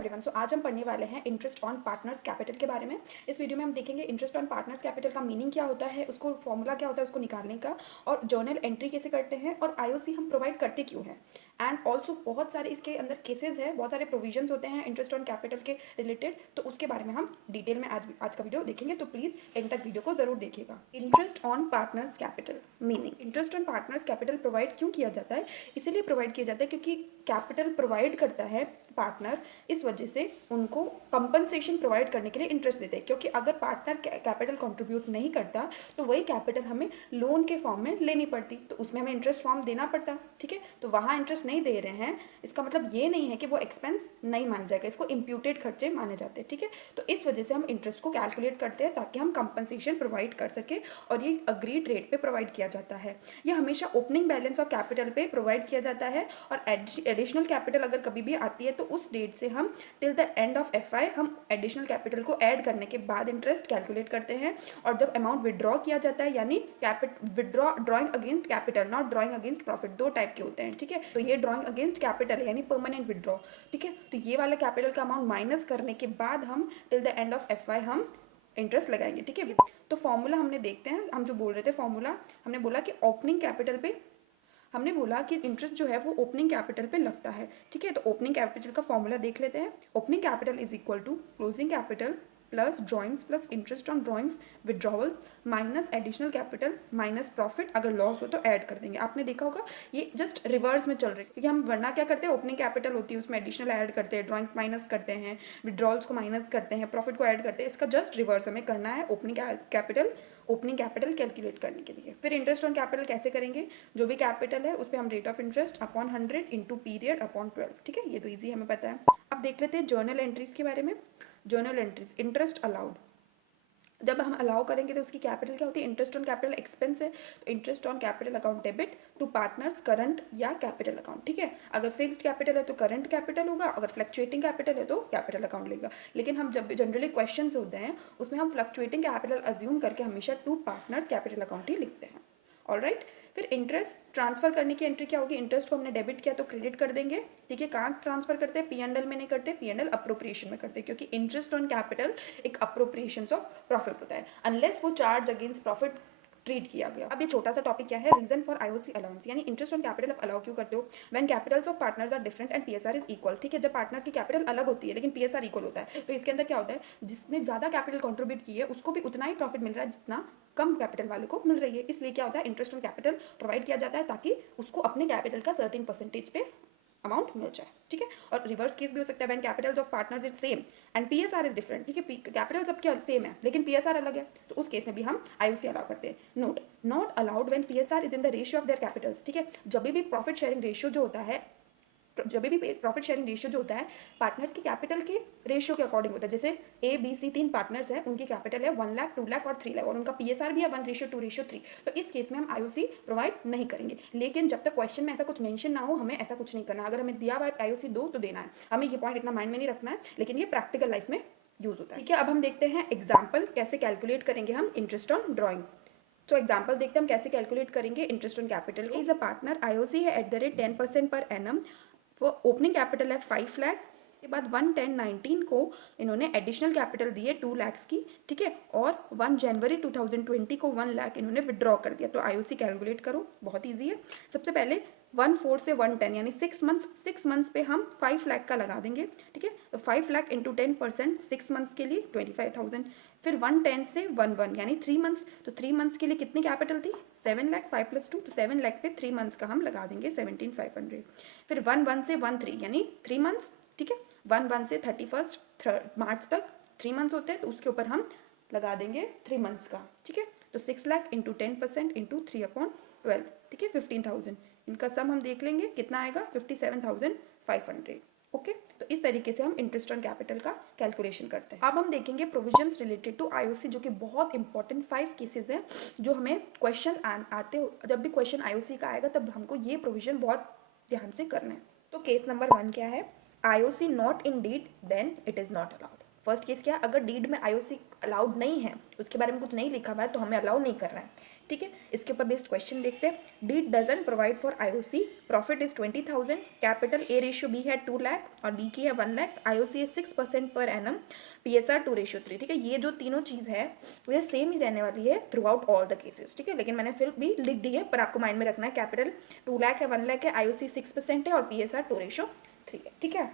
Everyone, सो आज हम पढ़ने वाले हैं इंटरेस्ट ऑन पार्टनर्स कैपिटल के बारे में। इस वीडियो में हम देखेंगे इंटरेस्ट ऑन पार्टनर्स कैपिटल का मीनिंग क्या होता है, उसको फॉर्मूला क्या होता है उसको निकालने का, और जर्नल एंट्री कैसे करते हैं, और आईओसी हम प्रोवाइड करते क्यों हैं। एंड ऑल्सो बहुत सारे इसके अंदर केसेस है, बहुत सारे प्रोविजंस होते हैं इंटरेस्ट ऑन कैपिटल के रिलेटेड, तो उसके बारे में हम डिटेल में आज का वीडियो देखेंगे। तो प्लीज़ एंड तक वीडियो को जरूर देखिएगा। Interest on partners capital meaning. Interest on partners capital provide क्यों किया जाता है? इसीलिए प्रोवाइड किया जाता है क्योंकि कैपिटल प्रोवाइड करता है पार्टनर, इस वजह से उनको कंपनसेशन प्रोवाइड करने के लिए इंटरेस्ट देते हैं। क्योंकि अगर पार्टनर कैपिटल कंट्रीब्यूट नहीं करता तो वही कैपिटल हमें लोन के फॉर्म में लेनी पड़ती, तो उसमें हमें इंटरेस्ट फॉर्म देना पड़ता। ठीक है, तो वहाँ इंटरेस्ट नहीं दे रहे हैं, इसका मतलब ये नहीं है कि वो एक्सपेंस नहीं मान जाएगा, इसको इम्प्यूटेड खर्चे माने जाते हैं। ठीक है, तो इस वजह से हम इंटरेस्ट को कैलकुलेट करते हैं ताकि हम कंपनसेशन प्रोवाइड कर सके, और ये अग्रीड रेट पे प्रोवाइड किया जाता है। ये हमेशा ओपनिंग बैलेंस ऑफ कैपिटल पे प्रोवाइड किया जाता है, और एडिशनल कैपिटल अगर कभी भी आती है तो उस डेट से हम till the end of FI हम एडिशनल कैपिटल को ऐड करने के बाद इंटरेस्ट कैलकुलेट करते हैं। और जब अमाउंट विड्रॉ किया जाता है, यानी withdraw drawing against capital, not drawing against profit, दो टाइप के होते हैं। ठीक है, तो ये ड्रॉइंग अगेंस्ट कैपिटल यानी परमानेंट विड्रॉ। ठीक है, तो ये वाला कैपिटल का अमाउंट माइनस करने के बाद हम till the end of FI हम इंटरेस्ट लगाएंगे। ठीक है, तो फॉर्मूला हमने देखते हैं, हम जो बोल रहे थे फॉर्मूला, हमने बोला कि ओपनिंग कैपिटल पे हमने बोला कि इंटरेस्ट जो है वो ओपनिंग कैपिटल पे लगता है। ठीक है, तो ओपनिंग कैपिटल का फॉर्मूला देख लेते हैं। Opening capital is equal to closing capital plus drawings plus interest on drawings withdrawal minus additional capital minus profit, अगर लॉस हो तो ऐड कर देंगे। आपने देखा होगा ये जस्ट रिवर्स में चल रही है, क्योंकि हम वरना क्या करते हैं, ओपनिंग कैपिटल होती है उसमें एडिशनल ऐड करते हैं, ड्रॉइंग्स माइनस करते हैं, विड्रॉल्स को माइनस करते हैं, प्रॉफिट को ऐड करते हैं। इसका जस्ट रिवर्स हमें करना है ओपनिंग कैपिटल कैलकुलेट करने के लिए। फिर इंटरेस्ट ऑन कैपिटल कैसे करेंगे, जो भी कैपिटल है उस पर हम rate of interest upon 100 into period upon 12। ठीक है, ये तो ईजी हमें पता है। अब देख लेते हैं जर्नल एंट्रीज के बारे में। जर्नल एंट्रीज, इंटरेस्ट अलाउड, जब हम अलाउ करेंगे तो उसकी कैपिटल क्या होती है, इंटरेस्ट ऑन कैपिटल एक्सपेंस है, तो interest on capital account debit to partners current या कैपिटल अकाउंट। ठीक है, अगर फिक्स्ड कैपिटल है तो करंट कैपिटल होगा, अगर फ्लक्चुएटिंग कैपिटल है तो कैपिटल अकाउंट लेगा। लेकिन हम जब भी जनरली क्वेश्चंस होते हैं उसमें हम फ्लक्चुएटिंग कैपिटल अज्यूम करके हमेशा टू पार्टनर्स कैपिटल अकाउंट ही लिखते हैं। ऑलराइट, फिर इंटरेस्ट ट्रांसफर करने की एंट्री क्या होगी, इंटरेस्ट को हमने डेबिट किया तो क्रेडिट कर देंगे। ठीक है, कहाँ ट्रांसफर करते हैं, पी&एल में नहीं करते, पी&एल अप्रोप्रिएशन में करते हैं, क्योंकि इंटरेस्ट ऑन कैपिटल एक अप्रोप्रिएशन ऑफ प्रॉफिट होता है, अनलेस वो चार्ज अगेंस्ट प्रॉफिट ट्रीट किया गया। अब ये छोटा सा टॉपिक क्या है, रीजन फॉर आईओसी अलाउंस, यानी इंटरेस्ट ऑन कैपिटल आप अलाउ क्यों करते हो, when capitals of partners are different and PSR is equal. ठीक है, जब पार्टनर्स की कैपिटल अलग होती है लेकिन पीएसआर इक्वल होता है, तो इसके अंदर क्या होता है, जिसने ज्यादा कैपिटल कंट्रीब्यूट की है उसको भी उतना ही प्रॉफिट मिल रहा है जितना कम कैपिटल वाले को मिल रही है। इसलिए क्या होता है, इंटरेस्ट ऑन कैपिटल प्रोवाइड किया जाता है ताकि उसको अपने कैपिटल का सर्टेन परसेंटेज पे अमाउंट मिल जाए। ठीक है, और रिवर्स केस भी हो सकता है, when capitals of partners is same and PSR is different. ठीक है, कैपिटल सब क्या सेम है लेकिन पीएसआर अलग है, तो उस केस में भी हम आईओसी अलाउ करते हैं। Note, not allowed when PSR is in the ratio of their Capitals. ठीक है, जब भी प्रॉफिट शेयरिंग रेशियो जो होता है, जब भी प्रॉफिट शेयरिंग रेशियो जो होता है पार्टनर्स की कैपिटल के रेशियो के अकॉर्डिंग होता है। जैसे ए बी सी तीन पार्टनर्स हैं, उनकी कैपिटल है 1 लाख 2 लाख और 3 लाख, और उनका पीएसआर भी है 1:2:3, तो इस केस में हम आईओसी प्रोवाइड नहीं करेंगे। लेकिन जब तक क्वेश्चन में ऐसा कुछ मेंशन ना हो हमें ऐसा कुछ नहीं करना। अगर हमें दिया हुआ आईओसी दो तो देना है, हमें ये पॉइंट इतना माइंड में नहीं रखना है, लेकिन ये प्रैक्टिकल लाइफ में यूज होता है। ठीक है, अब हम देखते हैं एग्जाम्पल कैसे कैलकुलेट करेंगे हम इंटरेस्ट ऑन ड्रॉइंग। तो एग्जाम्पल देखते हैं हम कैसे कैलकुलेट करेंगे interest on capital. Is a partner, IOC है @10% पर एनम, वो ओपनिंग कैपिटल है 5 लाख, के बाद 1/10/19 को इन्होंने एडिशनल कैपिटल दिए 2 लाख की। ठीक है, और 1 जनवरी 2020 को 1 लाख इन्होंने विड्रॉ कर दिया। तो आईओसी कैलकुलेट करो, बहुत ईजी है। सबसे पहले 1/4 से 1/10 यानी 6 मंथ्स पे हम 5 लाख का लगा देंगे। ठीक है, तो 5 लाख इंटू 10% 6 मंथ्स के लिए 25,000। फिर 1/10 से 1/1 यानी 3 मंथ्स, तो 3 मंथ्स के लिए कितनी कैपिटल थी, 7 लाख, 5 + 2, तो 7 लाख पे 3 मंथ्स का हम लगा देंगे 17,500। फिर 1/1 से 1/3 यानी 3 मंथ्स। ठीक है, 1/1 से 31 मार्च तक 3 मंथ्स होते हैं, तो उसके ऊपर हम लगा देंगे 3 मंथ्स का। ठीक है, तो 6 लाख इंटू 10% इंटू 3/12। ठीक है, 15,000, इनका सम हम देख लेंगे कितना आएगा, 57,500। ओके, तो इस तरीके से हम इंटरेस्ट ऑन कैपिटल का कैलकुलेशन करते हैं। अब हम देखेंगे प्रोविजंस रिलेटेड टू आईओसी, जो कि बहुत इंपॉर्टेंट 5 केसेस हैं जो हमें क्वेश्चन आते हो, जब भी क्वेश्चन आईओसी का आएगा तब हमको ये प्रोविजन बहुत ध्यान से करना है। तो केस नंबर 1 क्या है, IOC not in deed then it is not allowed. First case क्या है, अगर डीड में आईओसी अलाउड नहीं है, उसके बारे में कुछ नहीं लिखा हुआ है तो हमें अलाउ नहीं करना है। ठीक है, इसके ऊपर बेस्ड क्वेश्चन देखते हैं। Deed doesn't provide for IOC, profit is 20,000, capital A ratio B है 2 लाख और बी की है 1 lakh, IOC is 6% per annum, PSR 2:3। ठीक है, ये जो तीनों चीज़ है वो ये सेम ही रहने वाली है through out all the cases. ठीक है, लेकिन मैंने फिर भी लिख दी है, पर आपको माइंड में रखना है कैपिटल 2 लाख है, 1 लाख है, आईओसी 6% है और पीएसआर 2:3 है। ठीक है,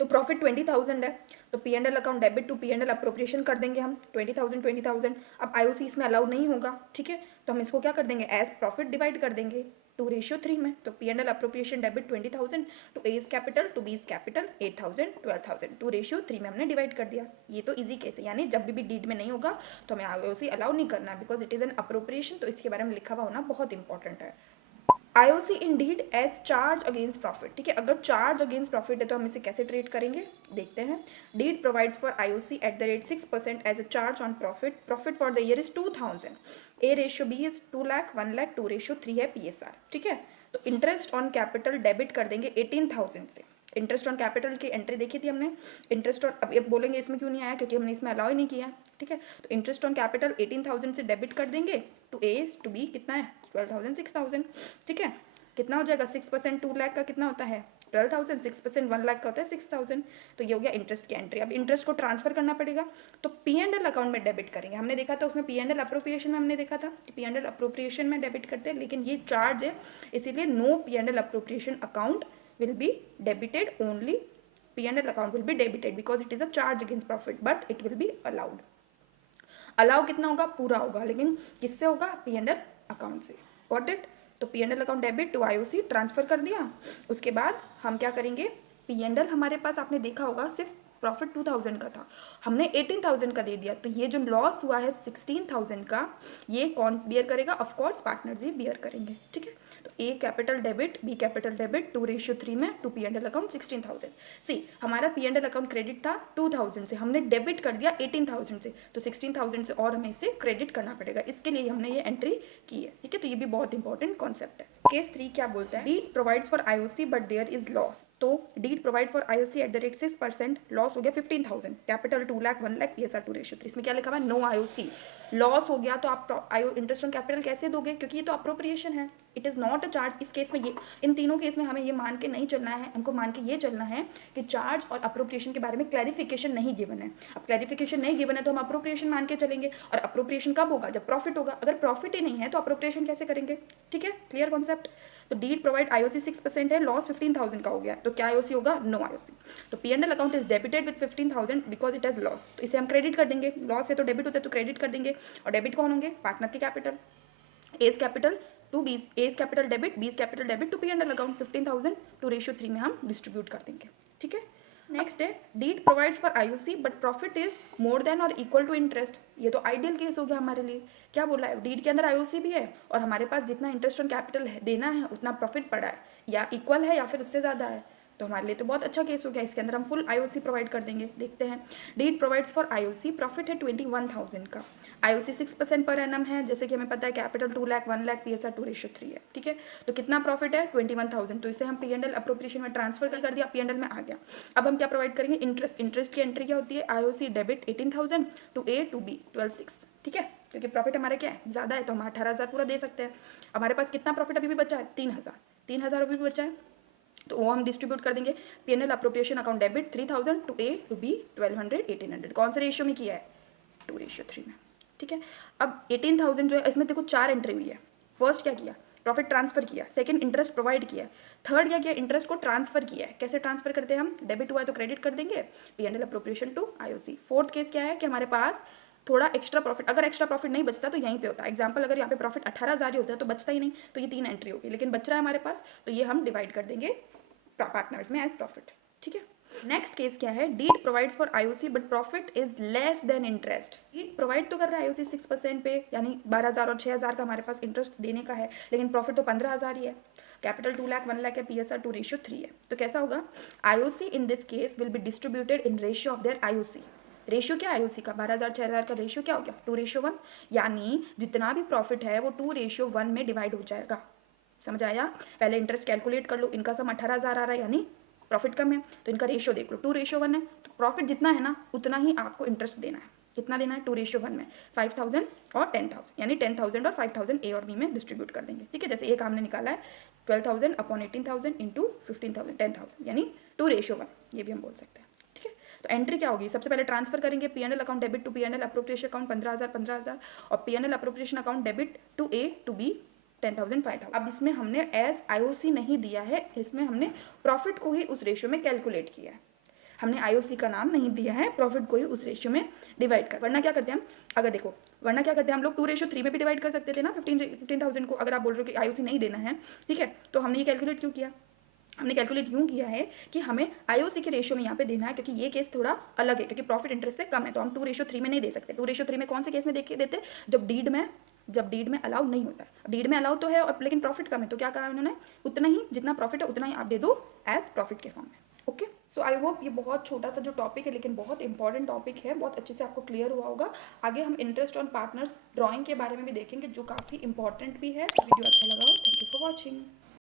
तो प्रॉफिट 20,000 है, तो P and L account debit to P and L appropriation कर देंगे हम 20,000। अब आईओसी इसमें अलाउ नहीं होगा। ठीक है, तो हम इसको क्या कर देंगे, एज प्रॉफिट डिवाइड कर देंगे 2:3 में। तो P and L appropriation debit 20,000 to A is capital to B is capital 8,000 12,000 2:3 में हमने डिवाइड कर दिया। ये तो इजी केस है, यानी जब भी डीड में नहीं होगा तो हमें आईओसी अलाउ नहीं करना, because it is an appropriation, तो इसके बारे में लिखा हुआ होना बहुत इंपॉर्टेंट है। IOC in deed as charge against profit. ठीक है, अगर चार्ज अगेंस्ट प्रॉफिट है तो हम इसे कैसे ट्रीट करेंगे, देखते हैं। Deed provides for IOC at the rate 6% as a charge on profit, profit for the year is 2,000, A ratio B is 2 lakh 1 lakh 2:3 है पीएसआर। ठीक है, तो इंटरेस्ट ऑन कैपिटल डेबिट कर देंगे 18,000 से। इंटरेस्ट ऑन कैपिटल की एंट्री देखी थी हमने, इंटरेस्ट ऑन, अब बोलेंगे इसमें क्यों नहीं आया, क्योंकि हमने इसमें अलाउ ही नहीं किया। ठीक है, तो इंटरेस्ट ऑन कैपिटल 18,000 से डेबिट कर देंगे टू ए टू बी, कितना है 12,000 6,000। ठीक है, कितना हो जाएगा 6% 2 लाख का कितना होता है 12,000, 6% 1 लाख का होता है 6,000। तो ये हो गया इंटरेस्ट की एंट्री। अब इंटरेस्ट को ट्रांसफर करना पड़ेगा, तो पी एंड एल अकाउंट में डेबिट करेंगे। हमने देखा था उसमें पी एंड एल अप्रोप्रिएशन में हमने देखा था कि पी एंड एल अप्रोप्रिएशन में डेबिट करते हैं, लेकिन ये चार्ज है इसीलिए no P and L appropriation account will be debited, only P and L account will be debited because it is a charge against profit, but it will be allowed. Allow कितना होगा, पूरा होगा, लेकिन किससे होगा, P and L account से। Got it. तो P and L account debit to IOC transfer कर दिया। उसके बाद हम क्या करेंगे, पी एंड एल हमारे पास आपने देखा होगा सिर्फ प्रॉफिट 2,000 का था, हमने 18,000 का दे दिया, तो ये जो लॉस हुआ है 16,000 का, ये कौन बियर करेगा, ऑफकोर्स पार्टनर्स ही बियर करेंगे। ठीक है, तो A capital debit B capital debit 2:3 में to P and L account 16,000। C हमारा P and L account credit था 2,000 से, हमने डेबिट कर दिया 18,000 से, तो 16,000 से और हमें इसे क्रेडिट करना पड़ेगा, इसके लिए हमने ये एंट्री की है। ठीक है, तो ये भी बहुत इंपॉर्टेंट कॉन्सेप्ट है। केस 3 क्या बोलता है, deed provides for IOC but there is loss. तो deed provide for IOC at the rate 6%, loss हो गया 15,000, कैपिटल 2 लाख 1 लाख पीएसआर 2:3। इसमें क्या लिखा हुआ है, नो आईओसी। लॉस हो गया तो आप इंटरेस्ट ऑन कैपिटल कैसे दोगे, क्योंकि ये तो अप्रोप्रिएशन है, it is not a charge. इस केस में ये, इन तीनों केस में हमें ये मान के नहीं चलना है, हमको मान के ये चलना है कि चार्ज और अप्रोप्रिएशन के बारे में क्लैरिफिकेशन नहीं गिवन है। अब क्लैरिफिकेशन नहीं गिवन है तो हम अप्रोप्रिएशन मान के चलेंगे, और अप्रोप्रिएशन कब होगा, जब प्रॉफिट होगा। अगर प्रॉफिट ही नहीं है तो अप्रोप्रिएशन कैसे करेंगे। ठीक है, क्लियर कॉन्सेप्ट। तो डीड प्रोवाइड आईओसी 6% है, लॉस 15,000 का हो गया, तो क्या आईओसी होगा, नो आईओसी। तो P and L account is debited with 15,000 because it has loss, तो इसे हम क्रेडिट कर देंगे। लॉस है तो डेबिट होता है तो क्रेडिट कर देंगे, और डेबिट कौन होंगे, पार्टनर के capital, A's capital to B's, A's capital debit B's capital debit to P and L account 15,000 2:3 में हम डिस्ट्रीब्यूट कर देंगे। ठीक है, नेक्स्ट है deed provides for IOC but profit is more than और इक्वल टू इंटरेस्ट। ये तो आइडियल केस हो गया हमारे लिए। क्या बोला है, डीड के अंदर आईओसी भी है और हमारे पास जितना इंटरेस्ट ऑन कैपिटल देना है उतना प्रॉफिट पड़ा है, या इक्वल है या फिर उससे ज़्यादा है, तो हमारे लिए तो बहुत अच्छा केस हो गया। इसके अंदर हम फुल आईओसी प्रोवाइड कर देंगे। देखते हैं, deed provides for IOC, profit है 21,000 का, आईओसी 6% पर एनम है, जैसे कि हमें पता है कैपिटल 2 लाख 1 लाख पीएसआर 2:3 है। ठीक है, तो कितना प्रॉफिट है 21,000, तो इसे हम पी एंड एल अप्रोप्रिएशन में ट्रांसफर कर दिया, पी एंड एल में आ गया। अब हम क्या प्रोवाइड करेंगे, इंटरेस्ट। इंटरेस्ट की एंट्री क्या होती है, IOC debit 18,000 to A to B 12,600। ठीक है, क्योंकि प्रॉफिट हमारे क्या है, ज़्यादा है, तो हम 18,000 पूरा दे सकते हैं। हमारे पास कितना प्रॉफिट अभी भी बचा है, 3,000 अभी भी बचा है, तो वो हम डिस्ट्रीब्यूट कर देंगे। P and L appropriation account debit 3,000 to A to B 1,200 1,800, कौन से रेशियो में किया है, 2:3 में। ठीक है, अब 18,000 जो है इसमें देखो 4 एंट्री हुई है। फर्स्ट क्या किया, प्रॉफिट ट्रांसफर किया, सेकंड इंटरेस्ट प्रोवाइड किया, थर्ड क्या किया, इंटरेस्ट को ट्रांसफर किया है। कैसे ट्रांसफर करते हैं हम, डेबिट हुआ है तो क्रेडिट कर देंगे, P and L appropriation to IOC. Fourth case क्या है कि हमारे पास थोड़ा एक्स्ट्रा प्रॉफिट, अगर एक्स्ट्रा प्रॉफिट नहीं बचता तो यहीं पे होता है। एग्जांपल, अगर यहाँ पे प्रॉफिट 18,000 ही होता है तो बचता ही नहीं, तो ये 3 एंट्री होगी, लेकिन बच रहा है हमारे पास, तो ये हम डिवाइड कर देंगे पार्टनर्स में एज प्रॉफिट। ठीक है, नेक्स्ट केस क्या है, deed provides for IOC but profit is less than interest. Deed provide तो कर रहा है आईओसी 6% पे, यानी 12,000 और 6,000 का हमारे पास इंटरेस्ट देने का है, लेकिन प्रॉफिट तो 15,000 ही है, कैपिटल 2 लाख 1 लाख है, पीएसआर 2:3 है। तो कैसा होगा, IOC in this case will be distributed in ratio of their IOC. Ratio क्या है आईओसी का, 12,000 6,000 का रेशियो क्या हो गया, 2:1, यानी जितना भी प्रॉफिट है वो 2:1 में डिवाइड हो जाएगा। समझ आया, पहले इंटरेस्ट कैलकुलेट कर लो, इनका सम 18,000 आ रहा है, यानी प्रॉफिट कम है, तो इनका रेशियो देख लो 2:1 है, तो प्रॉफिट जितना है ना उतना ही आपको इंटरेस्ट देना है। कितना देना है 2:1 में 5000 और 10,000, यानी 10,000 और 5,000 ए और बी में डिस्ट्रीब्यूट कर देंगे। ठीक है, जैसे एक हमने निकाला है 12,000 अपॉन 18,000 इंटू 15,000 10,000 यानी 2:1, ये भी हम बोल सकते हैं। ठीक है, तो एंट्री क्या होगी, सबसे पहले ट्रांसफर करेंगे PNL account debit to PNL appropriation account 15,000 और PNL appropriation account debit to A to B 10,000 5,000। अब इसमें हमने एज आईओसी नहीं दिया है, इसमें हमने प्रॉफिट को ही उस रेशियो में कैलकुलेट किया है। हमने आईओसी का नाम नहीं दिया है, प्रॉफिट को ही उस रेशियो में डिवाइड कर। वरना क्या करते हैं हम, अगर देखो वरना क्या करते हैं हम लोग 2:3 में भी डिवाइड कर सकते थे ना 15,000 को। अगर आप बोल रहे हो कि आईओसी नहीं देना है, ठीक है, तो हमने ये कैलकुलेट क्यों किया, हमने कैलकुलेट यूँ किया है कि हमें आईओसी के रेशियो में यहाँ पे देना है, क्योंकि ये केस थोड़ा अलग है, क्योंकि प्रॉफिट इंटरेस्ट से कम है, तो हम 2:3 में नहीं दे सकते। 2:3 में कौन से केस में देते, जब डीड में अलाउ नहीं होता है। डीड में अलाउ तो है और लेकिन प्रॉफिट कम है, तो क्या कहा उन्होंने, उतना ही जितना प्रॉफिट है उतना ही आप दे दो एज प्रॉफिट के फॉर्म में। ओके, सो आई होप ये बहुत छोटा सा जो टॉपिक है लेकिन बहुत इंपॉर्टेंट टॉपिक है, बहुत अच्छे से आपको क्लियर हुआ होगा। आगे हम इंटरेस्ट ऑन पार्टनर्स ड्राइंग के बारे में भी देखेंगे, जो काफ़ी इंपॉर्टेंट भी है। वीडियो अच्छा लगा हो, थैंक यू फॉर वॉचिंग।